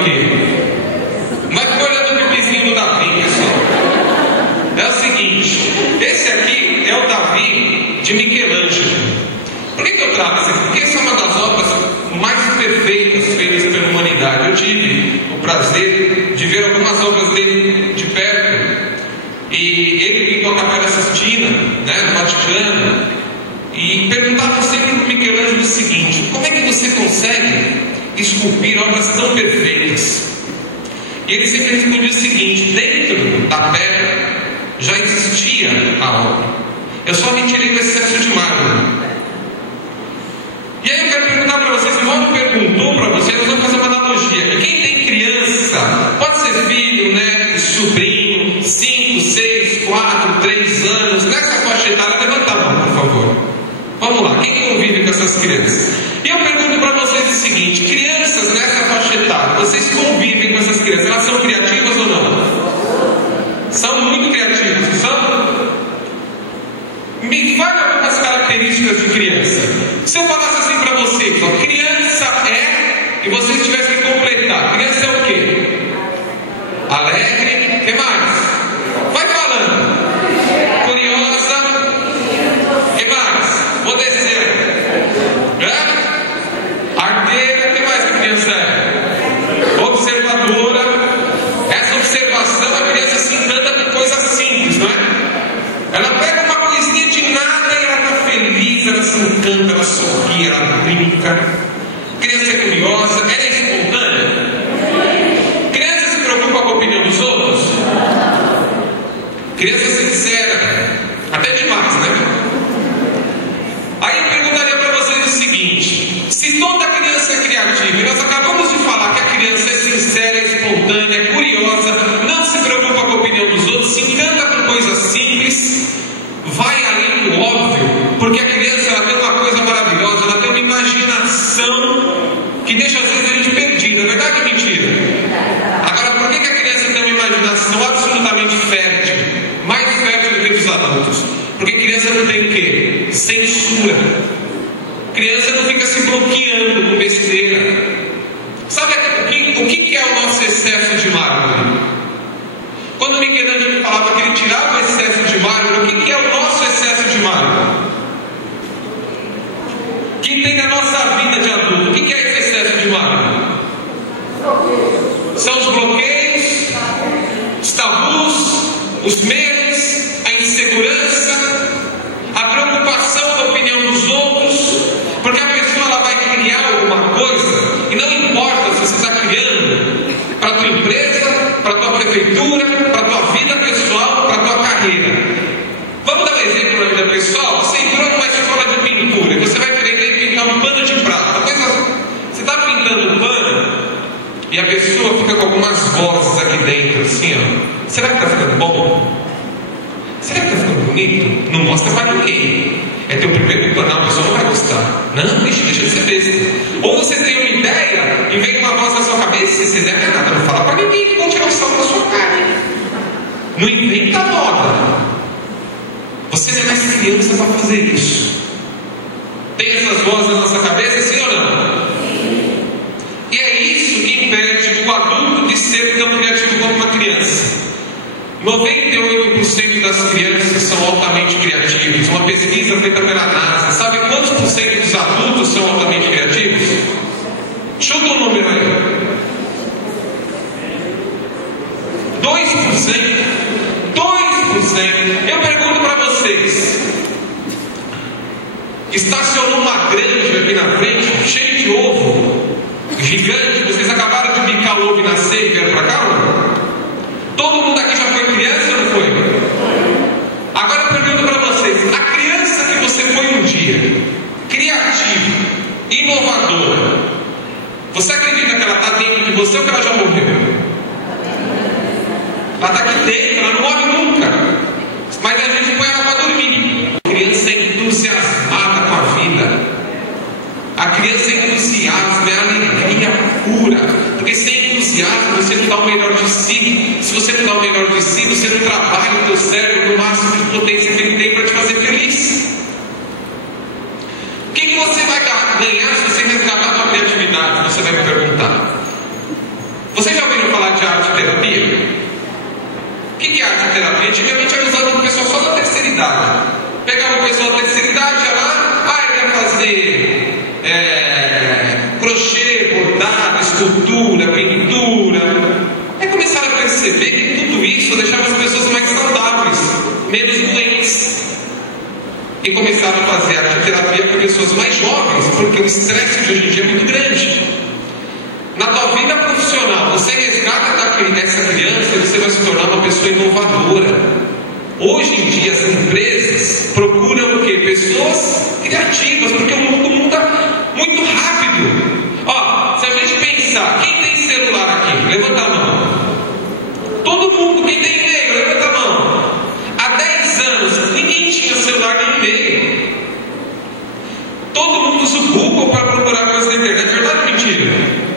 o quê? Mas fica olhando o vizinho do Davi, pessoal. É o seguinte, esse aqui é o Davi de Michelangelo. Por que eu trago isso aqui? Porque essa é uma das obras mais perfeitas feitas pela humanidade. Eu tive o prazer de ver algumas obras dele de perto. E ele pintou a Capela Sistina, né, no Vaticano. E perguntava sempre para Michelangelo o seguinte: como é que você consegue esculpir obras tão perfeitas? E ele sempre respondia o seguinte: dentro da pedra já existia a obra, eu só retirei o excesso de mármore. E aí eu quero perguntar para vocês, o irmão perguntou para vocês, nós vamos fazer uma analogia. Quem tem criança, pode ser filho, neto, sobrinho, 5, 6, 4, 3 anos, nessa faixa etária, levanta a mão, por favor. Vamos lá, quem convive com essas crianças? E eu pergunto para vocês o seguinte: crianças nessa faixa etária, vocês convivem com essas crianças, elas são criativas ou não? São muito criativas, são? Me fale algumas características de criança. Se eu falasse assim para vocês, ó, criança é, e vocês tivessem que completar, criança é o quê? Alegre, o que mais? Vai falando. Curiosa, o que mais? Vou descer. Arteira, o que mais que a criança é? Observadora. Essa observação, a criança se encanta com coisas simples, não é? Ela pega uma coisinha de nada e ela está feliz, ela se encanta, ela sorri, ela brinca. Criança é curiosa, ela é espontânea. Criança se preocupa com a opinião dos outros. Criança sincera, até demais, né? Aí eu perguntaria para vocês o seguinte: se toda criança é criativa, e nós acabamos de falar que a criança é sincera, é espontânea, é curiosa, não se preocupa com a opinião dos outros, se encanta com coisas simples, vai além do óbvio, porque a criança ela tem uma coisa maravilhosa, ela tem uma imaginação que deixa às vezes a gente perdido. É verdade ou mentira? Agora, por que a criança tem uma imaginação absolutamente fértil, mais fértil do que dos adultos? Porque criança não tem o quê? Censura. Criança não fica se bloqueando com besteira. Sabe o que é o nosso excesso de mármore? Quando Michelangelo falava que ele tirava o excesso de mármore, o que é o nosso excesso de mármore? Que tem na nossa vida de adulto, o que é esse excesso de mármore? São os bloqueios, os tabus, os medos, a insegurança, a preocupação com a opinião dos outros, porque a pessoa ela vai criar alguma coisa, e não importa se você está criando para a tua empresa, para a tua prefeitura, para a tua vida pessoal, para a tua carreira. Vamos dar um exemplo na vida pessoal. Você entrou numa escola de pintura e você vai aprender a pintar um pano de prata. Você está pintando um pano e a pessoa fica com algumas vozes aqui dentro, assim, ó. Será que está ficando bom? Será que está ficando bonito? Não mostra para ninguém. É teu primeiro pano, a pessoa não vai gostar. Não, deixa de ser besta. Ou você tem uma ideia e vem uma voz na sua cabeça, essa ideia não é nada, não fala para ninguém, vão tirar o sal da sua cara. Não inventa moda. Você não é mais criança para fazer isso. Tem essas vozes na nossa cabeça, sim ou não? E é isso que impede o adulto de ser tão criativo como uma criança. 98% das crianças são altamente criativas. Uma pesquisa feita pela NASA. Sabe quantos por cento dos adultos são altamente criativos? Chuta um número aí. 2%. 2%. Eu pergunto para vocês: estacionou uma granja aqui na frente, cheia de ovo, gigante. Vocês acabaram de picar o ovo e nascer e vieram para cá ou não? Todo mundo aqui já foi criança ou não foi? Agora eu pergunto para vocês: a criança que você foi um dia, criativa, inovadora, você acredita que ela está dentro de você ou que ela já morreu? Ela está aqui dentro, ela não morre nunca. Mas a gente põe ela para dormir. A criança é entusiasmada com a vida. A criança é entusiasmo, é alegria pura. Porque sem entusiasmo você não dá o melhor de si. Se você não dá o melhor de si, você não trabalha o teu cérebro no máximo de potência que ele tem para te fazer feliz. O que você vai ganhar se você resgatar a tua criatividade? Você vai me perguntar. Vocês já ouviram falar de arte-terapia? O que é arte-terapia? Antigamente era usado por pessoas só da terceira idade. Pegava uma pessoa da terceira idade, ia lá, ele ia fazer crochê, bordado, escultura, pintura. Aí começaram a perceber que tudo isso deixava as pessoas mais saudáveis, menos doentes. E começaram a fazer arte-terapia com pessoas mais jovens, porque o estresse de hoje em dia é muito grande. Na tua vida profissional, você resgata essa criança e você vai se tornar uma pessoa inovadora. Hoje em dia as empresas procuram o quê? Pessoas criativas, porque o mundo muda muito rápido. Se a gente pensar, quem tem celular aqui? Levanta a mão. Todo mundo, quem tem e-mail? Levanta a mão. Há 10 anos, ninguém tinha celular nem e-mail. Todo mundo usa o Google para procurar coisas na internet. Verdade ou mentira?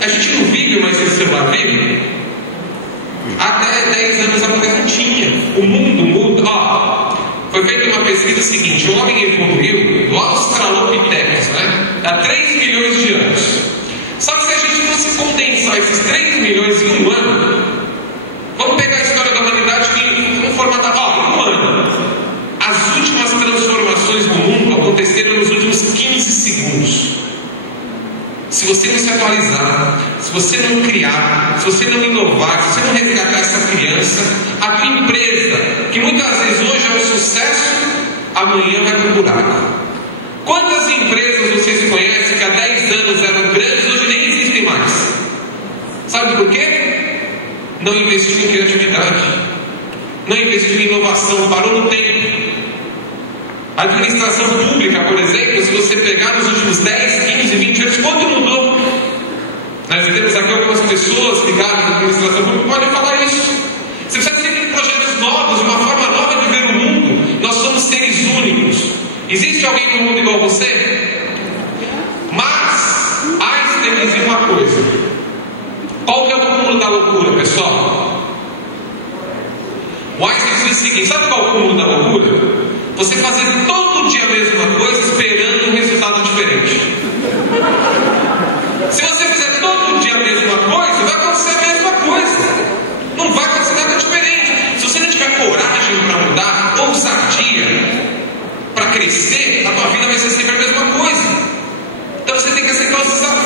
A gente não vive mais sem celular, vive? Até 10 anos atrás não tinha. O mundo muda. Foi feita uma pesquisa seguinte: o homem evoluiu do Australopithecus, há 3 milhões de anos. Só que se a gente fosse condensar esses 3 milhões em um ano, vamos pegar a história da humanidade em formato em um ano. As últimas transformações do mundo aconteceram nos últimos 15 segundos. Se você não se atualizar, se você não criar, se você não inovar, se você não resgatar essa criança, a tua empresa, que muitas vezes hoje é um sucesso, amanhã vai para o buraco. Quantas empresas vocês conhecem que há 10 anos eram grandes, hoje nem existem mais? Sabe por quê? Não investiu em criatividade, não investiu em inovação, parou no tempo. A administração pública, por exemplo, se você pegar nos últimos 10, 15, 20 anos, quanto mudou? Nós temos aqui algumas pessoas ligadas à administração pública que podem falar isso. Você precisa ter projetos novos, uma forma nova de ver o mundo. Nós somos seres únicos. Existe alguém no mundo igual a você? Mas Einstein dizia uma coisa: qual que é o cúmulo da loucura, pessoal? O Einstein dizia o seguinte: sabe qual é o cúmulo da loucura? Você fazer todo dia a mesma coisa esperando um resultado diferente. Se você fizer todo dia a mesma coisa, vai acontecer a mesma coisa. Não vai acontecer nada diferente. Se você não tiver coragem para mudar, ousadia para crescer, a tua vida vai ser sempre a mesma coisa. Então você tem que aceitar os desafios.